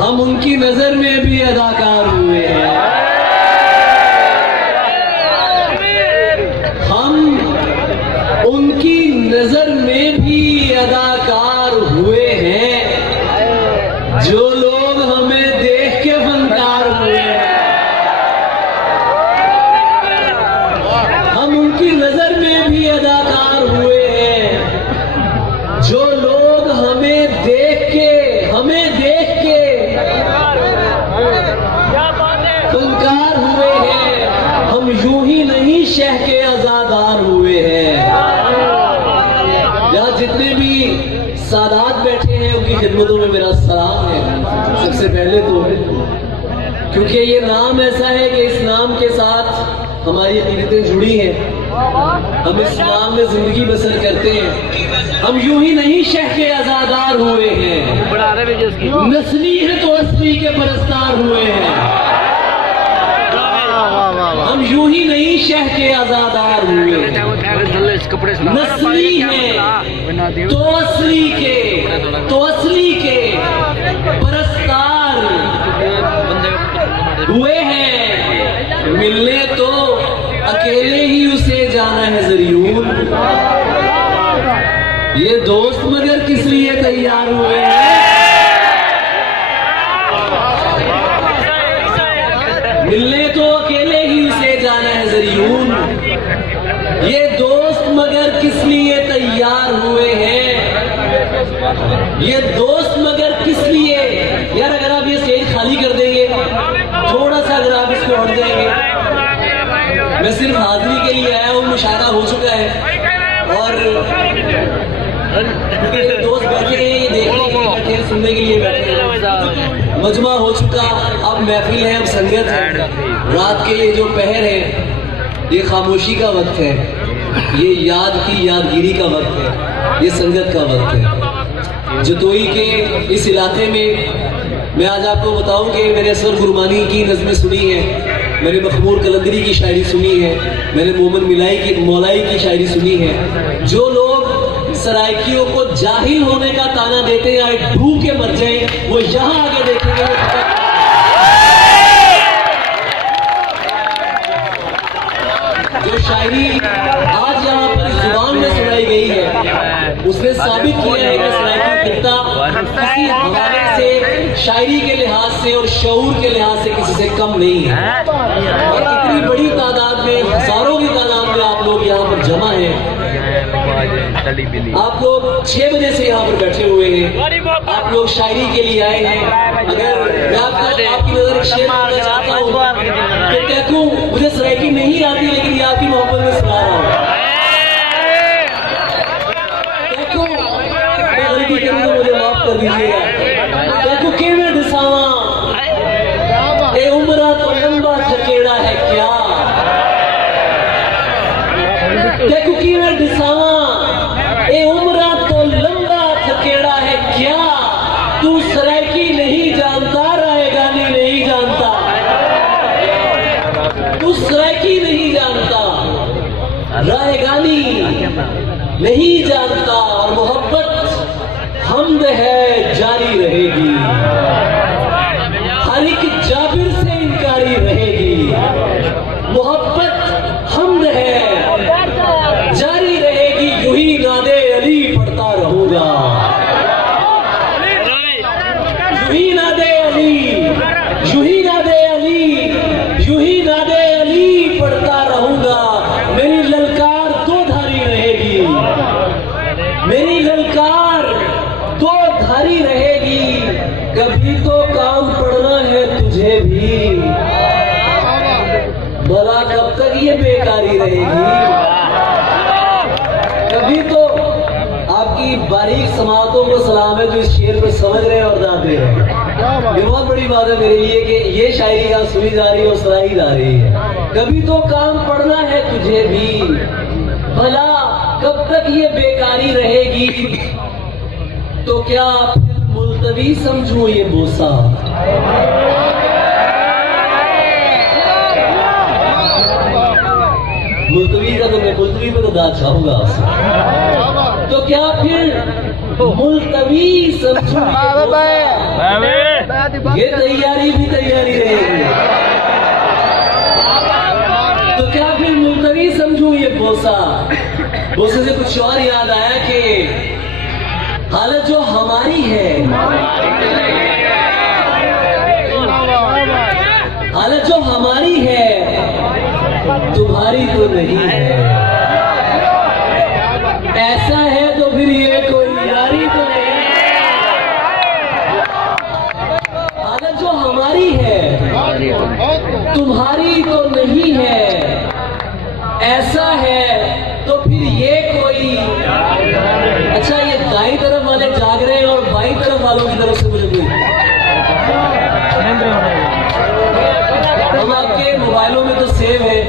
हम उनकी नजर में भी अदाकार हुए हैं, हम उनकी नजर में भी अदाकार हुए हैं। जो लोग हमें देख के फनकार हुए हैं, हम उनकी नजर में भी अदाकार हुए हैं। जो लोग हमें देख के फनकार हुए हैं, हम यूं ही नहीं शह के आजादार हुए हैं। यहाँ जितने भी सादात बैठे हैं उनकी खिदमतों में मेरा सलाम है सबसे पहले तो, क्योंकि ये नाम ऐसा है कि इस नाम के साथ हमारी अकीदतें जुड़ी हैं। हम इस नाम में जिंदगी बसर करते हैं। हम यूं ही नहीं शह के आजादार हुए हैं, नस्ली है तो असली के परस्तार हुए हैं। हम यूं ही नहीं शह के आजादार हुए हैं, नस्ली है तो असली के परस्तार हुए हैं। मिलने तो अकेले ही उसे जाना है जरूर, ये दोस्त मगर किस लिए तैयार हुए हैं। मिलने तो अकेले ही उसे जाना है जरूर, ये दोस्त मगर किस लिए तैयार हुए हैं। ये दोस्त मगर किस लिए। यार अगर आप ये स्टेज खाली कर देंगे, थोड़ा सा अगर आप इसको हट जाएंगे, मैं सिर्फ हाजिरी के लिए आया हूँ, मुशायरा हो चुका है और दोस्त बैठे हैं, ये देखने बैठे हैं, सुनने के लिए बैठे हैं। मजमा हो चुका, अब महफिल है, अब संगत है। रात के ये जो पहर है, ये खामोशी का वक्त है, ये याद की यादगिरी का वक्त है, ये संगत का वक्त है। जतोई के इस इलाके में मैं आज आपको बताऊं कि मैंने असगर गुरबानी की नज़में सुनी है, मैंने मखमूर कलंदरी की शायरी सुनी है, मैंने मोमन मौलाई की शायरी सुनी है। जो लोग सराइकियों को जाहिल होने का ताना देते हैं, आए डूब के मर जाए, वो यहाँ आगे देखेंगे। जो शायरी आज यहाँ पर जुबान में सुनाई गई है, उसने साबित किया है कि सराइकी खित्ता किसी हवाले से, शायरी के लिहाज से और शऊर के लिहाज से किसी से कम नहीं है। और इतनी बड़ी तादाद में, हजारों की तादाद में आप लोग यहाँ पर जमा हैं। आप लोग 6 बजे से यहाँ पर बैठे हुए हैं, आप लोग शायरी के लिए आए हैं। अगर मैं आपकी नजर एक शेर करना चाहता हूँ तो कहूँ, मुझे सराइकी नहीं आती लेकिन ये आपकी मोहब्बत में सुना रहा हूँ। मुझे माफ कर दीजिएगा। देखो कि मैं दिसावा ए उम्रा तो लंबा थकेड़ा है क्या। देखो कि मैं दिसावा ए उम्रा तो लंबा थकेड़ा है क्या। तू सराइकी नहीं जानता, रायगानी नहीं जानता, तू सराइकी नहीं जानता, रायगानी नहीं जानता। और मोहब्बत हमद है जारी रहेगी, हर एक जाबिर से इनकारी रहेगी। मोहब्बत हमद है जारी रहेगी, यूं ही नादे अली पढ़ता रहूंगा, यूं ही नादे अली, यूं ही नादे अली, यूं ही नादे अली पढ़ता रहूंगा। मेरी ललकार दो धारी रहेगी, मेरी ललकार दो धारी रहेगी। कभी तो काम पड़ना है तुझे भी, भला कब तक ये बेकारी रहेगी। कभी तो आपकी बारीक समातों को सलाम है जो इस शेर को समझ रहे हैं और गा दे रहे हैं। ये बहुत बड़ी बात है मेरे लिए कि ये शायरी आज सुनी जा रही है और सराही जा रही है। कभी तो काम पड़ना है तुझे भी, भला कब तक ये बेकारी रहेगी। तो क्या मुल्तवी समझूं ये बोसा, मुल्तवी का तो मैं मुल्तवी में तो दाद चाहूंगा आपसे। तो क्या फिर मुल्तवी समझूं ये तैयारी भी तैयारी रहेगी। तो क्या फिर मुल्तवी समझूं ये बोसा। बोसे से कुछ और याद आया कि हालत जो हमारी है, हालत जो हमारी है तुम्हारी तो नहीं है। ऐसा है तो फिर ये कोई यारी तो नहीं है। हालत जो हमारी है तुम्हारी तो नहीं है। ऐसा है तो फिर ये कोई। अच्छा, ये दाई तरफ वाले जाग रहे हैं और बाई तरफ वालों की तरफ से मुझे कोई। हम आपके मोबाइलों में तो सेव है।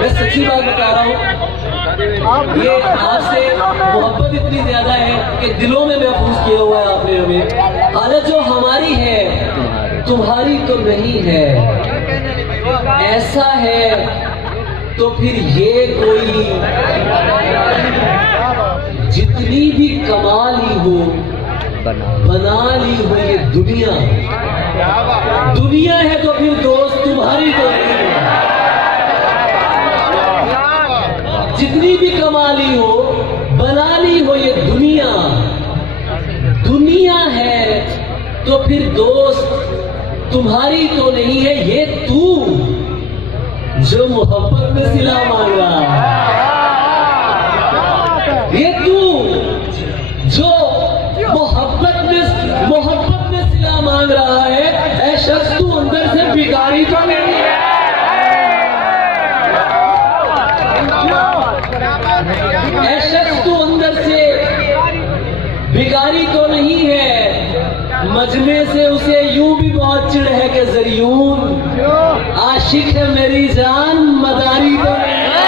मैं सच्ची बात बता रहा हूँ, ये आपसे मोहब्बत इतनी ज्यादा है कि दिलों में महफूज किया हुआ है आपने हमें। हालत जो हमारी है तुम्हारी तो नहीं है। ऐसा है तो फिर ये कोई। जितनी भी कमा ली हो बना ली हो ये दुनिया, दुनिया है तो फिर दोस्त तुम्हारी तो नहीं है। जितनी भी कमा ली हो बना ली हो ये दुनिया, दुनिया है तो फिर दोस्त तुम्हारी तो नहीं है। ये तू जो मोहब्बत में सिला मांग रहा है, ये तू जो मोहब्बत में सिला मांग रहा है, ऐ शख्स तू अंदर से भिखारी तो नहीं है। ऐ शख्स तू अंदर से भिखारी तो नहीं है। मजमे से उसे यूं भी बहुत चिढ़ है कि जरियून आशिक है मेरी जान मदारी तो नहीं है।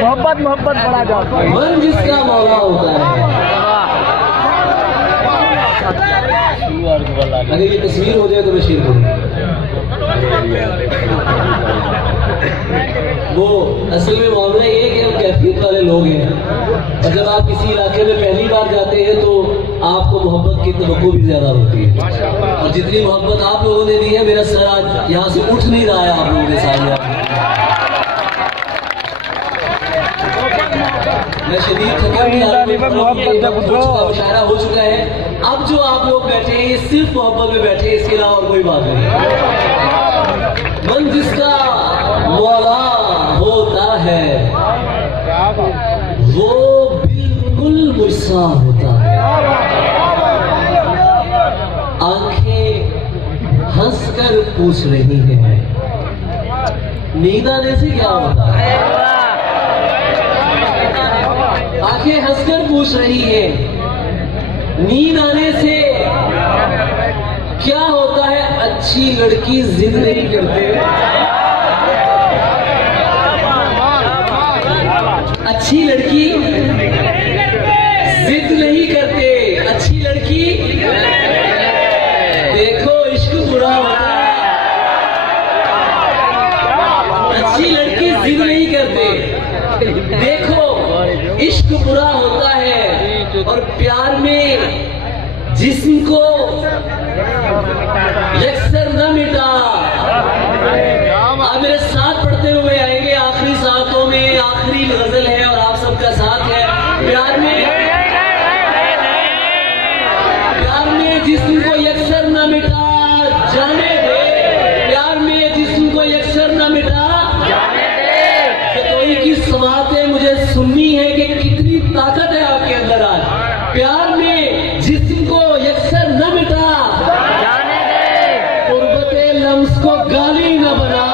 मोहब्बत बड़ा जाता है। मन जिसका मौला होता है। अगर ये तस्वीर हो जाए तो मैं शेर करूँ। वो असल में मामला ये कि हम कैफियत वाले लोग हैं और जब आप किसी इलाके में पहली बार जाते हैं तो आपको मोहब्बत की तवक्को भी ज्यादा होती है। और जितनी मोहब्बत आप लोगों ने दी है, मेरा सर आज यहाँ से उठ नहीं रहा है आप लोगों के सामने। मैं शरीर थका मुशायरा हो चुका है। अब जो आप लोग बैठे हैं ये सिर्फ मोहब्बत में बैठे हैं, इसके अलावा और कोई बात नहीं। मन जिसका मौला होता है वो बिल्कुल मुझसा होता है। आंखें हंसकर पूछ रही हैं, नींद आने से क्या होता है। आंखें हंसकर पूछ रही है, नींद आने से क्या होता है। अच्छी लड़की जिद नहीं करते, अच्छी लड़की जिद नहीं करते। अच्छी लड़की देखो इश्क बुरा होता है। अच्छी लड़की जिद नहीं करते, देखो इश्क बुरा होता है। और प्यार में जिस्म को यकसर न मिटा। आप मेरे साथ पढ़ते हुए आएंगे, आखिरी सातों में आखिरी गजल है और आप सबका साथ है। प्यार में जिस्म को यकसर न मिटा जाने दे। प्यार में जिस्म को यकसर न मिटा जाने दे। कोई की समातें मुझे सुननी है कि कितनी ताकत है आपके अंदर आज। प्यार में जिस्म को यकसर न मिटा जाने दे। कुर्बते लम्स को गाली न बना।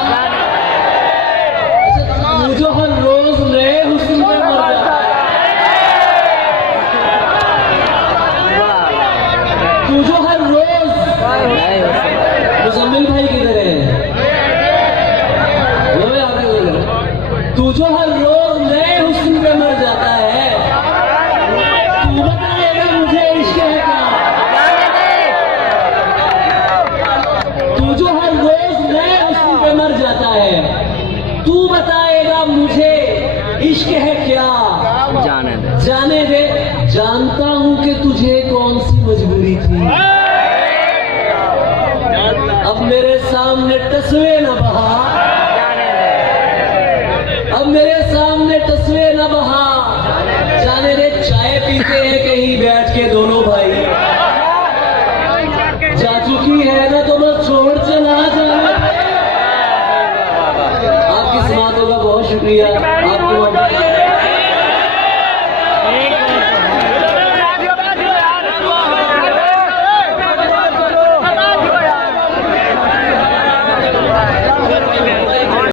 तू जो हर रोज नए हुस्न में मर जाता है। तू जो हर रोज मुजम्मिल भाई किधर है? तू जो हर रोज नए हुस्न पे मर जाता है। तू बताएगा मुझे इश्क है क्या? तू जो हर रोज नए होती थी। अब मेरे सामने तस्वीर न बहा, अब मेरे सामने तस्वीर न बहा, जाने दे चाय पीते हैं कहीं बैठ के दोनों भाई।